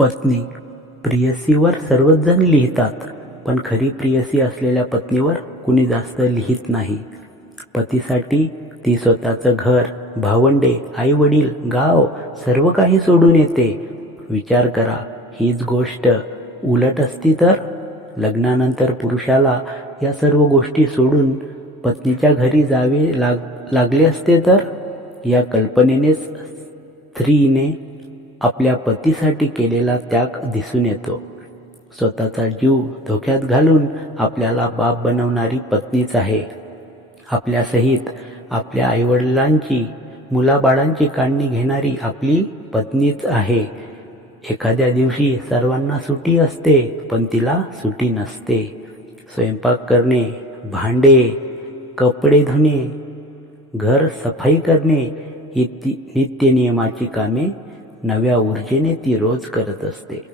पत्नी प्रियसीवर सर्वच जण लिहितात पण खरी प्रियसी असलेल्या पत्नीवर कुणी जास्त लिहित नाही. पतीसाठी ती स्वतःचं घर भावंडे आईवडील गाव सर्व काही सोडून येते. विचार करा हीच गोष्ट. उलट असती तर? लग्नानंतर पुरुषाला या सर्व गोष्टी सोडून पत्नीच्या घरी जावे लाग लागले असते तर? या कल्पनेनेच स्त्रीने आपल्या पतीसाठी केलेला त्याग दिसून येतो. स्वतःचा जीव धोक्यात घालून आपल्याला बाप बनवणारी पत्नीच आहे. आपल्यासहित आपल्या आईवडिलांची मुलाबाळांची काढणी घेणारी आपली पत्नीच आहे. एखाद्या दिवशी सर्वांना सुटी असते पण तिला सुटी नसते. स्वयंपाक करणे भांडे कपडे धुणे घर सफाई करणे ही ती नित्यनियमाची कामे नव्या ऊर्जेने ती रोज करत असते.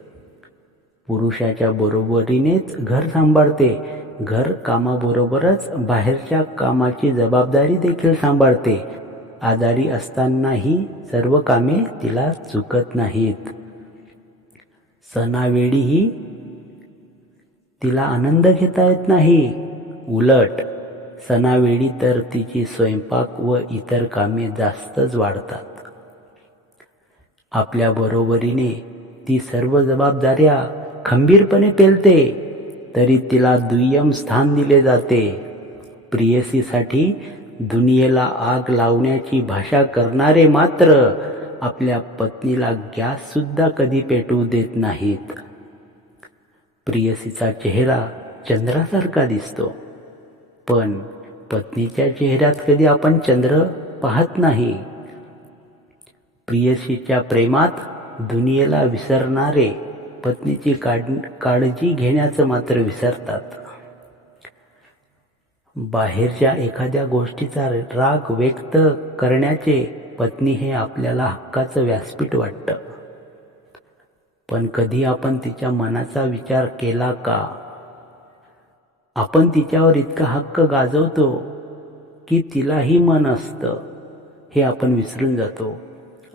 पुरुषाच्या बरोबरीनेच घर सांभाळते. घर कामाबरोबरच बाहेरच्या कामाची जबाबदारी देखील सांभाळते. आजारी असतानाही सर्व कामे तिला चुकत नाहीत. सणावेळीही तिला आनंद घेता येत नाही. उलट सणावेळी तर तिची स्वयंपाक व इतर कामे जास्तच वाढतात. आपल्या बरोबरीने ती सर्व जबाबदाऱ्या खंबीरपणे पेलते तरी तिला दुय्यम स्थान दिले जाते. प्रियसीसाठी दुनियेला आग लावण्याची भाषा करणारे मात्र आपल्या पत्नीला गॅससुद्धा कधी पेटवू देत नाहीत. प्रियसीचा चेहरा चंद्रासारखा दिसतो पण पत्नीच्या चेहऱ्यात कधी आपण चंद्र पाहत नाही. प्रियसीच्या प्रेमात दुनियेला विसरणारे पत्नीची काळ काळजी घेण्याचं मात्र विसरतात. बाहेरच्या एखाद्या गोष्टीचा राग व्यक्त करण्याचे पत्नी हे आपल्याला हक्काचं व्यासपीठ वाटतं. पण कधी आपण तिच्या मनाचा विचार केला का? आपण तिच्यावर इतका हक्क गाजवतो की तिलाही मन असतं हे आपण विसरून जातो.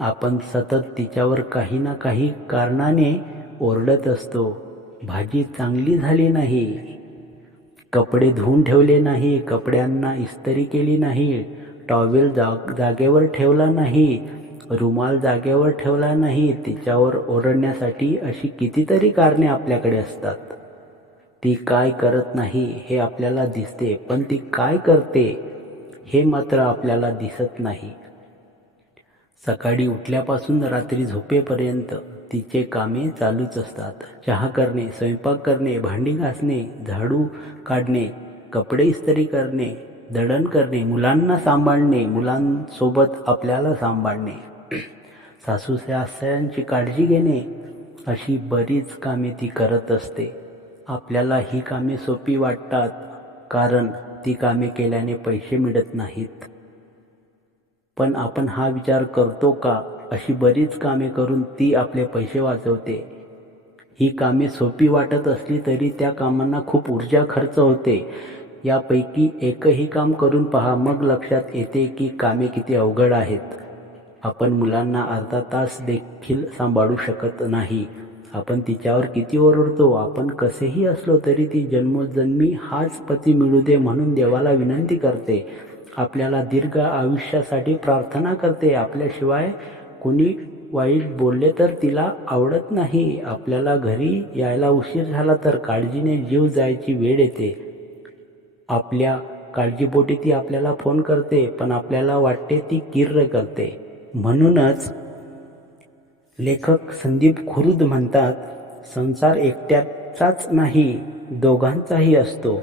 आपण सतत तिच्यावर काही ना काही कारणाने ओरडत असतो. भाजी चांगली झाली नाही. कपडे धुवून ठेवले नाही. कपड्यांना इस्त्री केली नाही. टॉवेल जाग जागेवर ठेवला नाही. रुमाल जागेवर ठेवला नाही. तिच्यावर ओरडण्यासाठी अशी कितीतरी कारणे आपल्याकडे असतात. ती काय करत नाही हे आपल्याला दिसते पण ती काय करते हे मात्र आपल्याला दिसत नाही. सकाळी उठल्यापासून रात्री झोपेपर्यंत तिचे कामे चालूच असतात. चहा करणे स्वयंपाक करणे भांडी घासणे झाडू काढणे कपडे इस्त्री करणे दळण करणे मुलांना सांभाळणे मुलांसोबत आपल्याला सांभाळणे. सासू सासऱ्यांची काळजी घेणे अशी बरीच कामे ती करत असते. आपल्याला ही कामे सोपी वाटतात कारण ती कामे केल्याने पैसे मिळत नाहीत. पण आपण हा विचार करतो का? अशी बरीच कामे करून ती आपले पैसे वाचवते. ही कामे सोपी वाटत असली तरी त्या कामांना खूप ऊर्जा खर्च होते. यापैकी एकही काम करून पहा मग लक्षात येते की कामे किती अवघड आहेत. आपण मुलांना अर्धा तास देखील सांभाळू शकत नाही. आपण तिच्यावर किती ओरडतो? आपण कसेही असलो तरी ती जन्मोजन्मी हाच पती मिळू दे म्हणून देवाला विनंती करते. आपल्याला दीर्घ आयुष्यासाठी प्रार्थना करते. आपल्याशिवाय कोणी वाईट बोलले तर तिला आवडत नाही. आपल्याला घरी यायला उशीर झाला तर काळजीने जीव जायची वेळ येते. आपल्या काळजीपोटी ती आपल्याला फोन करते पण आपल्याला वाटते ती किर्र करते. म्हणूनच लेखक संदीप खुरुद म्हणतात संसार एकट्याचाच नाही दोघांचाही असतो.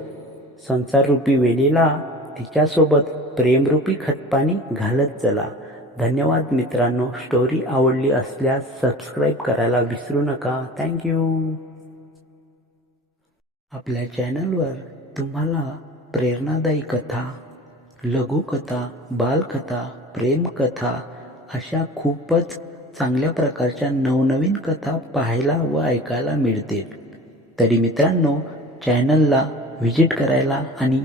संसाररूपी वेलीला तिच्यासोबत प्रेमरूपी खतपाणी घालत चला. धन्यवाद मित्रांनो. स्टोरी आवडली असल्यास सबस्क्राईब करायला विसरू नका. थँक्यू आपल्या चॅनलवर तुम्हाला प्रेरणादायी कथा लघुकथा बालकथा प्रेमकथा अशा खूपच चांगल्या प्रकारच्या नवनवीन कथा पाहायला व ऐकायला मिळतील. तरी मित्रांनो चॅनलला व्हिजिट करायला आणि